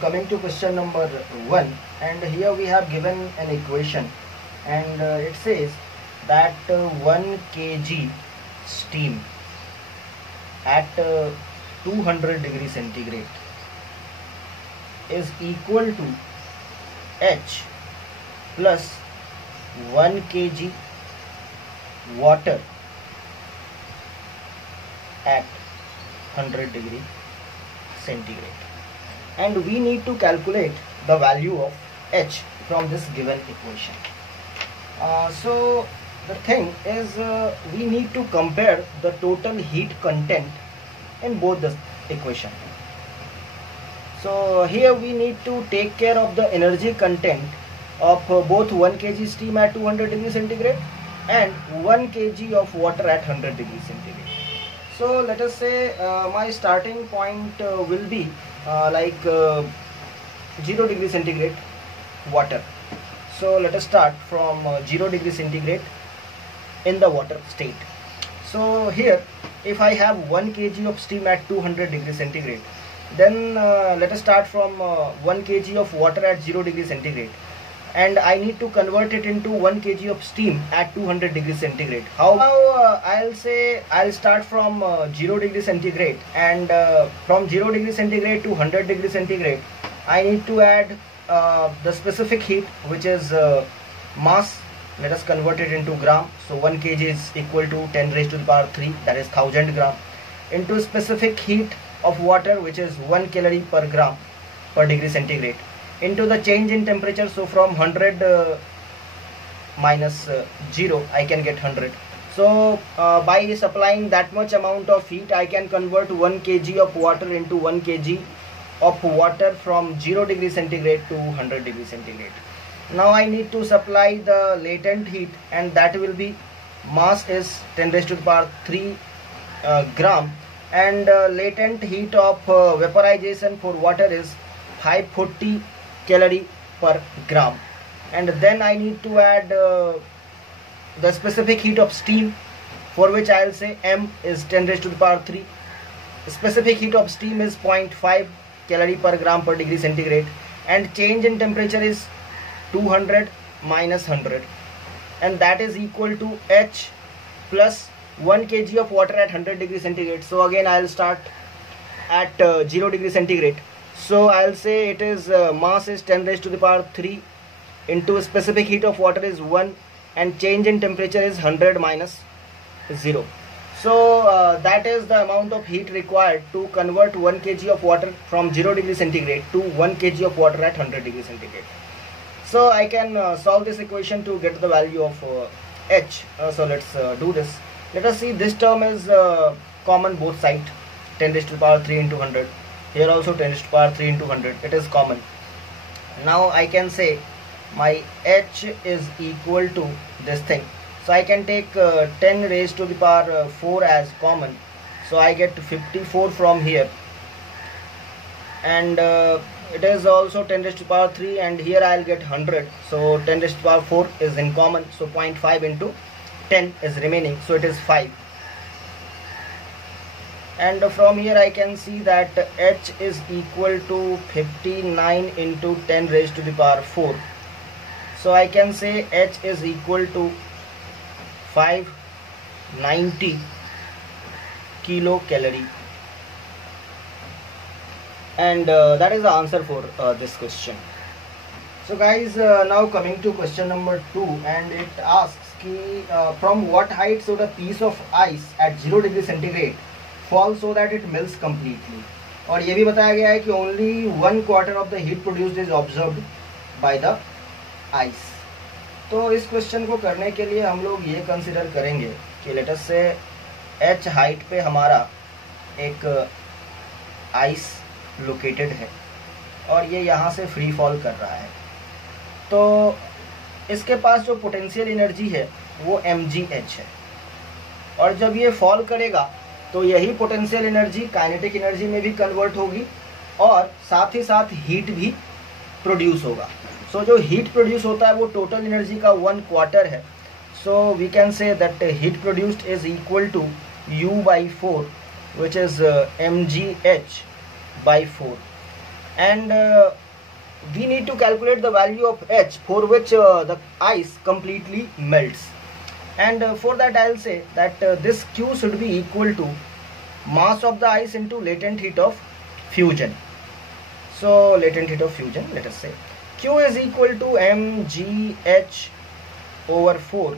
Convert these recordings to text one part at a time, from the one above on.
coming to question number 1, and here we have given an equation, and it says that 1 kg steam at 200 degree centigrade is equal to H plus 1 kg water at 100 degree centigrade, and we need to calculate the value of H from this given equation. So the thing is, we need to compare the total heat content in both the equation. So here we need to take care of the energy content of both 1 kg steam at 200 degree centigrade and 1 kg of water at 100 degree centigrade. So let us say my starting point will be 0 degree centigrade water. So let us start from 0 degree centigrade in the water state. So here, if I have 1 kg of steam at 200 degree centigrade, then let us start from 1 kg of water at 0 degree centigrade, and I need to convert it into 1 kg of steam at 200 degree centigrade. How? I'll say I'll start from 0 degree centigrade, and from 0 degree centigrade to 100 degree centigrade, I need to add the specific heat, which is mass. Let us convert it into gram. So 1 kg is equal to 10 raised to the power 3, that is 1000 gram, into specific heat of water, which is 1 calorie per gram per degree centigrade, into the change in temperature. So from 100 minus 0, I can get 100. So by supplying that much amount of heat, I can convert 1 kg of water into 1 kg of water from 0 degree centigrade to 100 degree centigrade. Now I need to supply the latent heat, and that will be mass is 10 raised to the power 3 gram, and latent heat of vaporization for water is 540 calorie per gram. And then I need to add the specific heat of steam, for which I will say M is 10 raised to the power 3. Specific heat of steam is 0.5 calorie per gram per degree centigrade, and change in temperature is 200 minus 100, and that is equal to H plus 1 kg of water at 100 degree centigrade. So again I will start at 0 degree centigrade. So I will say it is mass is 10 raised to the power 3 into specific heat of water is 1, and change in temperature is 100 minus 0. So that is the amount of heat required to convert 1 kg of water from 0 degree centigrade to 1 kg of water at 100 degree centigrade. So I can solve this equation to get the value of H. So let's do this. Let us see, this term is common both sides, 10 raised to the power 3 into 100. Here also 10 raised to the power 3 into 100. It is common. Now I can say my H is equal to this thing. So I can take 10 raised to the power 4 as common. So I get 54 from here. And it is also 10 raised to the power 3, and here I will get 100. So 10 raised to the power 4 is in common. So 0.5 into 10 is remaining. So it is 5. And from here I can see that H is equal to 59 into 10 raised to the power 4. So I can say H is equal to 590 kilocalorie, and that is the answer for this question. So guys, now coming to question number 2, and it asks from what height should a piece of ice at 0 degree centigrade fall so that it melts completely. और ये भी बताया गया है कि only 1/4 of the heat produced is absorbed by the ice. तो इस question को करने के लिए हम लोग ये कंसिडर करेंगे कि लेट अस से h हाइट पे हमारा एक आइस लोकेटेड है, और ये यहाँ से फ्री फॉल कर रहा है. तो इसके पास जो पोटेंशियल एनर्जी है वो mgh है, और जब ये फॉल करेगा तो यही पोटेंशियल एनर्जी काइनेटिक एनर्जी में भी कन्वर्ट होगी, और साथ ही साथ हीट भी प्रोड्यूस होगा. सो जो हीट प्रोड्यूस होता है वो टोटल एनर्जी का 1/4 है. So we can say that heat produced is equal to U/4, which is mgh by 4. and we need to calculate the value of H, for which the ice completely melts. And for that I'll say that this Q should be equal to mass of the ice into latent heat of fusion. So latent heat of fusion, let us say Q is equal to mgh over 4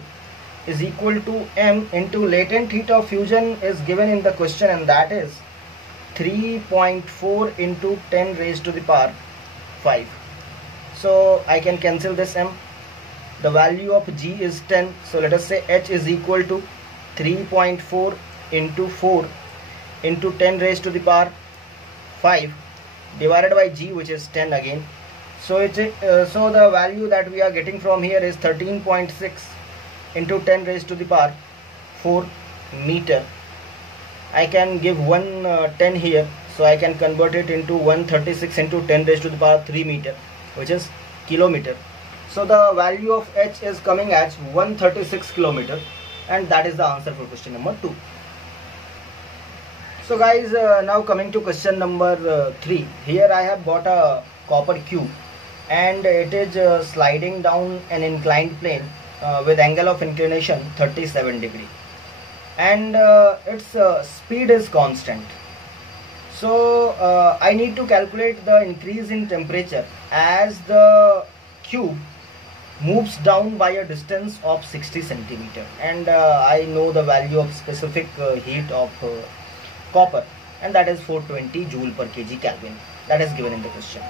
is equal to m into latent heat of fusion is given in the question, and that is 3.4 into 10 raised to the power 5. So I can cancel this m. The value of G is 10, so let us say H is equal to 3.4 into 4 into 10 raised to the power 5 divided by G, which is 10 again. So so the value that we are getting from here is 13.6 into 10 raised to the power 4 meter. I can give 10 here, so I can convert it into 136 into 10 raised to the power 3 meter, which is kilometer. So the value of H is coming as 136 kilometer, and that is the answer for question number 2. So guys, now coming to question number 3. Here I have got a copper cube, and it is sliding down an inclined plane with angle of inclination 37 degree, and its speed is constant. So I need to calculate the increase in temperature as the cube moves down by a distance of 60 centimeter, and I know the value of specific heat of copper, and that is 420 joule per kg Kelvin. That is given in the question.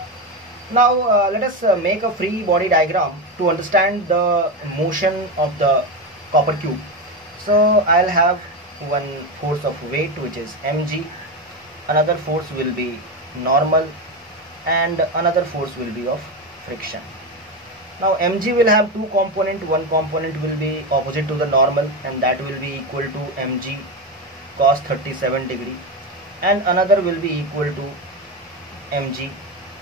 Now let us make a free body diagram to understand the motion of the copper cube. So I'll have one force of weight, which is mg, another force will be normal, and another force will be of friction. Now mg will have two components. One component will be opposite to the normal, and that will be equal to mg cos 37 degree, and another will be equal to mg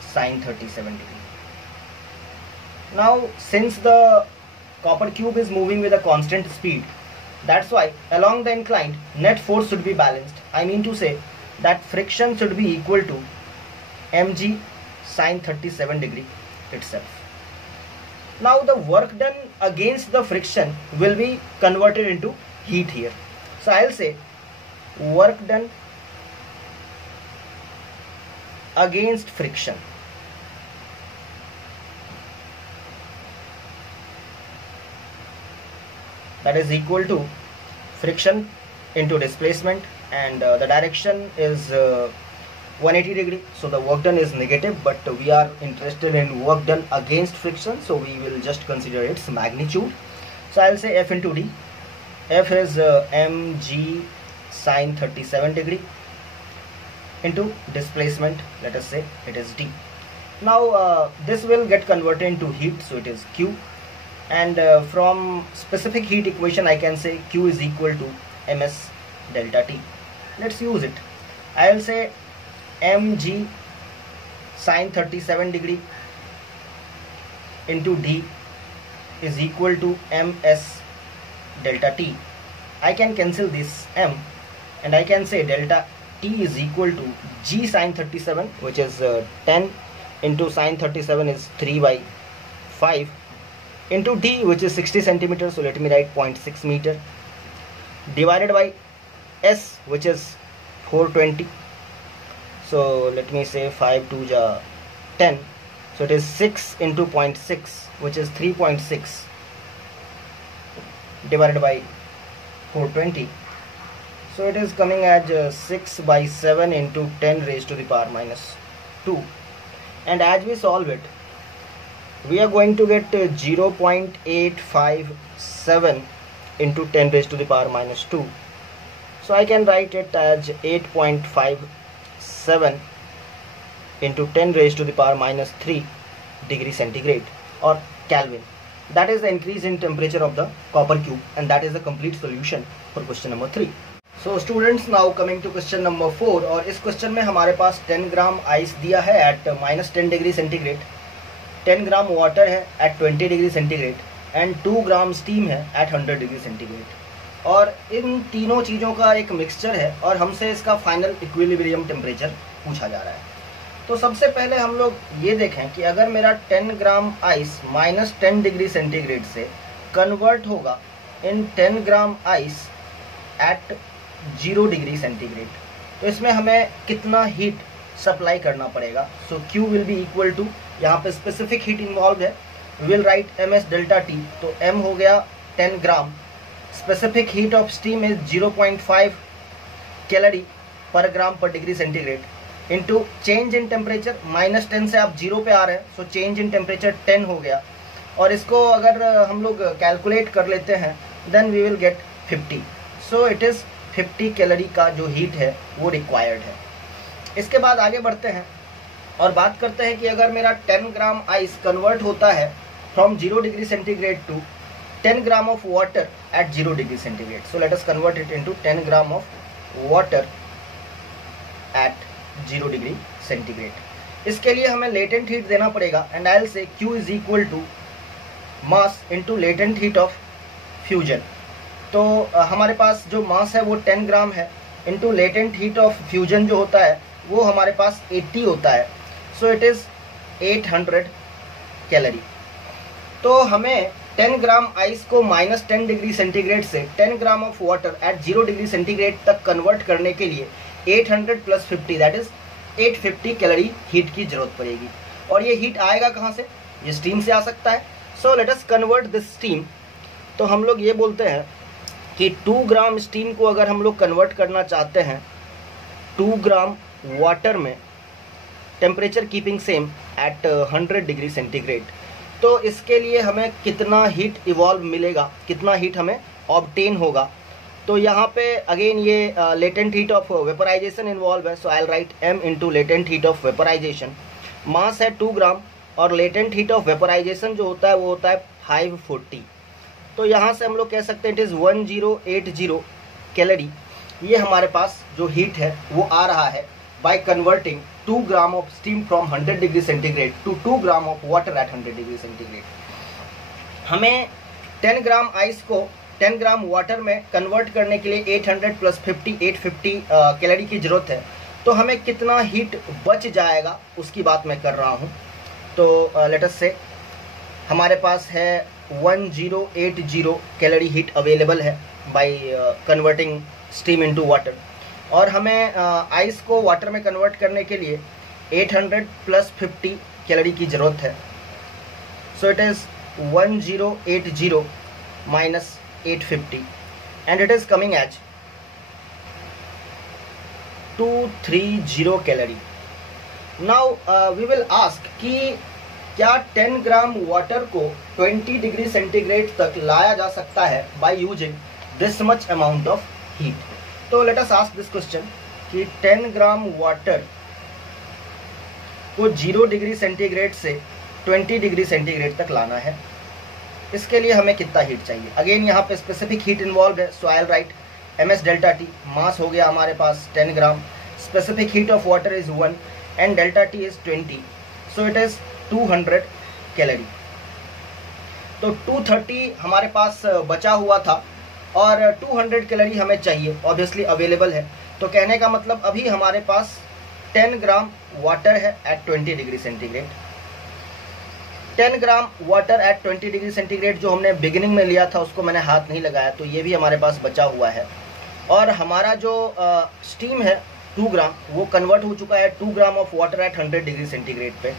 sin 37 degree. Now since the copper cube is moving with a constant speed, that's why along the inclined net force should be balanced. I mean to say that friction should be equal to mg sin 37 degree itself. Now the work done against the friction will be converted into heat here. So I'll say work done against friction, that is equal to friction into displacement, and the direction is 180 degree, so the work done is negative, but we are interested in work done against friction, so we will just consider its magnitude. So I'll say F into D. F is mg sin 37 degree into displacement, let us say it is D. Now this will get converted into heat, so it is Q, and from specific heat equation I can say Q is equal to ms delta T. Let's use it. I'll say mg sin 37 degree into D is equal to ms delta T. I can cancel this m, and I can say delta T is equal to g sin 37, which is 10 into sin 37 is 3 by 5 into D, which is 60 centimeters, so let me write 0.6 meter, divided by S, which is 420. So let me say 5 to the 10, so it is 6 into 0.6, which is 3.6 divided by 420. So it is coming as 6 by 7 into 10 raised to the power minus 2, and as we solve it, we are going to get 0.857 into 10 raised to the power minus 2. So I can write it as 8.57 into 10 raised to the power minus 3 degree centigrade or Kelvin. That is the increase in temperature of the copper cube, and that is the complete solution for question number 3. So students, now coming to question number 4, और इस question में हमारे पास 10 gram ice दिया है at -10 degree centigrade, 10 gram water है at 20 degree centigrade, and 2 gram steam है at 100 degree centigrade, और इन तीनों चीज़ों का एक मिक्सचर है और हमसे इसका फाइनल इक्विलिब्रियम टेम्परेचर पूछा जा रहा है. तो सबसे पहले हम लोग ये देखें कि अगर मेरा 10 gram ice minus 10 degree centigrade से कन्वर्ट होगा in 10 gram ice at 0 degree centigrade, तो इसमें हमें कितना हीट सप्लाई करना पड़ेगा। So Q will be equal to, यहाँ पे स्पेसिफिक हीट इन्वॉल्व है, will write MS delta T। तो M हो गया 10 gram, specific heat of steam is 0.5 calorie per gram per degree centigrade, into change in temperature, -10 से आप 0 पे आ रहे हैं, सो चेंज इन टेम्परेचर 10 हो गया। और इसको अगर हम लोग कैलकुलेट कर लेते हैं then we will get 50। So it is 50 calorie का जो हीट है वो रिक्वायर्ड है। इसके बाद आगे बढ़ते हैं और बात करते हैं कि अगर मेरा 10 ग्राम आइस कन्वर्ट होता है from 0 degree centigrade to 10 gram of water at 0 degree centigrade. So let us convert it into 10 gram of water at 0 degree centigrade. इसके लिए हमें लेटेंट हीट देना पड़ेगा and I will say Q is equal to mass into latent heat of fusion. तो हमारे पास जो मास है वो 10 ग्राम है, into latent heat of fusion जो होता है वो हमारे पास 80 होता है। So it is 800 calorie. तो हमें 10 ग्राम आइस को -10 डिग्री सेंटीग्रेड से 10 gram of water at 0 degree centigrade तक कन्वर्ट करने के लिए 800 + 50 दैट इज 850 कैलोरी हीट की जरूरत पड़ेगी। और ये हीट आएगा कहाँ से? ये स्टीम से आ सकता है। सो let us convert this steam. तो हम लोग ये बोलते हैं कि 2 ग्राम स्टीम को अगर हम लोग कन्वर्ट करना चाहते हैं 2 ग्राम वाटर में, temperature keeping same at 100 degree centigrade, तो इसके लिए हमें कितना हीट इवॉल्व मिलेगा, कितना हीट हमें ऑब्टेन होगा। तो यहाँ पे अगेन ये latent heat of vaporisation involve है। So I will write M into latent heat of vaporisation. Mass है 2 ग्राम और लेटेंट हीट ऑफ वेपराइजेशन जो होता है वो होता है 540। तो यहाँ से हम लोग कह सकते हैं इट इज़ 1080 कैलोरी। ये हमारे पास जो हीट है वो आ रहा है by converting 2 gram of steam from 100 degree centigrade to 2 gram of water at 100 degree centigrade. हमें 10 ग्राम आइस को 10 ग्राम वाटर में कन्वर्ट करने के लिए 800 + 50 850 कैलोरी की ज़रूरत है। तो हमें कितना हीट बच जाएगा उसकी बात मैं कर रहा हूँ। तो लेट अस से हमारे पास है 1080 कैलोरी हीट अवेलेबल है by converting steam into water, और हमें आइस को वाटर में कन्वर्ट करने के लिए 800 + 50 कैलोरी की ज़रूरत है। So it is 1080 minus 850 and it is coming as 230 calorie. Now we will ask कि क्या 10 ग्राम वाटर को 20 डिग्री सेंटीग्रेड तक लाया जा सकता है by using this much amount of heat. तो let us ask this question कि 10 ग्राम वाटर को 0 डिग्री सेंटीग्रेड से 20 डिग्री सेंटीग्रेड तक लाना है, इसके लिए हमें कितना हीट चाहिए। अगेन यहाँ पे स्पेसिफिक हीट इन्वॉल्व है। So I will write MS delta T। Mass हो गया हमारे पास 10 gram, specific heat of water is 1 and delta T is 20। So it is 200 calorie. तो 230 हमारे पास बचा हुआ था और 200 कैलोरी हमें चाहिए, ऑब्वियसली अवेलेबल है। तो कहने का मतलब अभी हमारे पास 10 ग्राम वाटर है at 20 degree centigrade. 10 gram water at 20 degree centigrade जो हमने बिगिनिंग में लिया था उसको मैंने हाथ नहीं लगाया, तो ये भी हमारे पास बचा हुआ है। और हमारा जो स्टीम है 2 ग्राम वो कन्वर्ट हो चुका है 2 gram of water at 100 degree centigrade पे।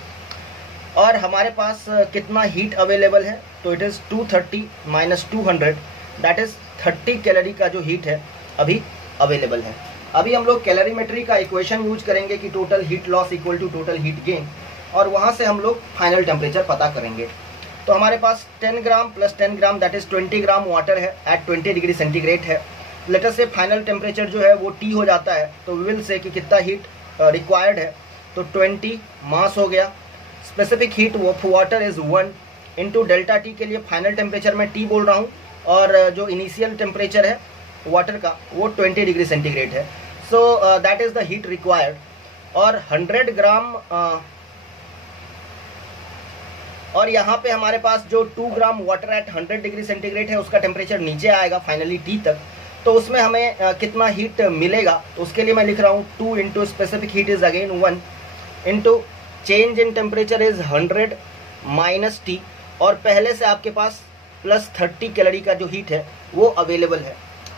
और हमारे पास कितना हीट अवेलेबल है, तो it is 230 minus 200 that is 30 calorie का जो हीट है अभी अवेलेबल है। अभी हम लोग कैलोरीमेट्री का इक्वेशन यूज करेंगे कि total heat loss equal to total heat gain, और वहाँ से हम लोग फाइनल टेम्परेचर पता करेंगे। तो हमारे पास 10 gram plus 10 gram that is 20 gram water है एट 20 डिग्री सेंटीग्रेड है। लेटर से फाइनल टेम्परेचर जो है वो T हो जाता है, तो वी विल से कि कितना हीट रिक्वायर्ड है। तो 20 मास हो गया, specific heat of water is 1 into delta T के लिए फाइनल टेम्परेचर में T बोल रहा हूँ, और जो इनिशियल टेम्परेचर है वाटर का वो 20 डिग्री सेंटीग्रेड है। So that is the heat required. और 100 ग्राम और यहाँ पे हमारे पास जो 2 gram water at 100 degree centigrade है उसका टेम्परेचर नीचे आएगा फाइनली T तक, तो उसमें हमें कितना हीट मिलेगा। तो उसके लिए मैं लिख रहा हूँ 2 into specific heat is again 1 into change in temperature is 100 minus T, और पहले से आपके पास प्लस 30 कैलोरी का जो हीट है वो अवेलेबल है।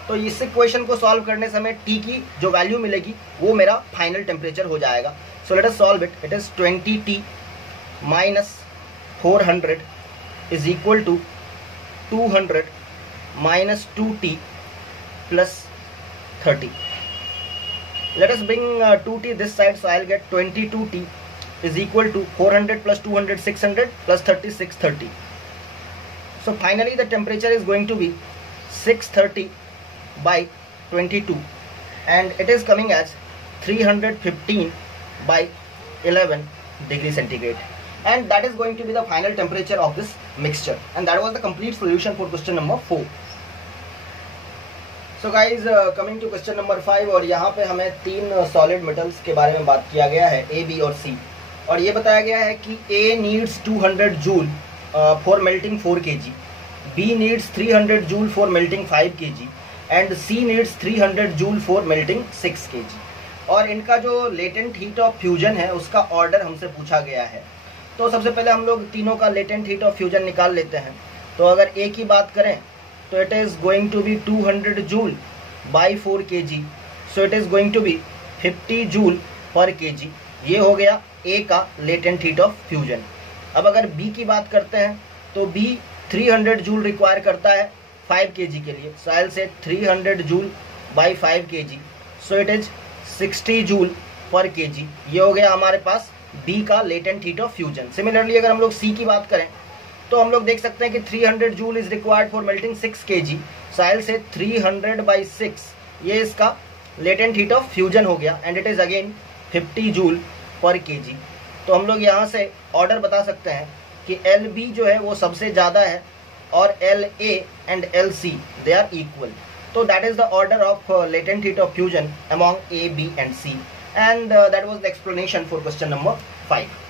तो इस इक्वेशन को सॉल्व करने से हमें टी की जो वैल्यू मिलेगी वो मेरा फाइनल टेम्परेचर हो जाएगा। So let us solve it. It is 20T minus 400 is equal to 200 minus 2T plus 30. Let us bring 2T this side, so I'll get 22T is equal to 400 plus 200 600 plus 30 630. So finally the temperature is going to be 630 by 22, and it is coming as 315 by 11 degree centigrade, and that is going to be the final temperature of this mixture, and that was the complete solution for question number 4. So guys, coming to question number 5, और यहाँ पे हमें 3 solid metals के बारे में बात किया गया है, A, B और C, और ये बताया गया है कि A needs 200 joule for melting 4 kg, B needs 300 joule for melting 5 kg, and C needs 300 joule for melting 6 kg. और इनका जो लेटेंट हीट ऑफ फ्यूजन है उसका ऑर्डर हमसे पूछा गया है। तो सबसे पहले हम लोग तीनों का लेटेंट हीट ऑफ फ्यूजन निकाल लेते हैं। तो अगर A की बात करें तो it is going to be 200 joule by 4 kg, so it is going to be 50 joule per kg। ये हो गया A का लेटेंट हीट ऑफ फ्यूजन। अब अगर B की बात करते हैं तो B 300 जूल रिक्वायर करता है 5 kg के लिए, सो आई विल से 300 joule by 5 kg, so it is 60 joule per kg। ये हो गया हमारे पास B का latent heat of fusion. Similarly अगर हम लोग C की बात करें तो हम लोग देख सकते हैं कि 300 joule is required for melting 6 kg, so I will से 300 बाई 6, ये इसका लेटेंट हीट ऑफ फ्यूजन हो गया, and it is again 50 joule per kg। तो हम लोग यहाँ से ऑर्डर बता सकते हैं कि LB जो है वो सबसे ज़्यादा है और LA and LC they are equal. तो that is the order of latent heat of fusion among A, B and C, and that was the explanation for question number 5.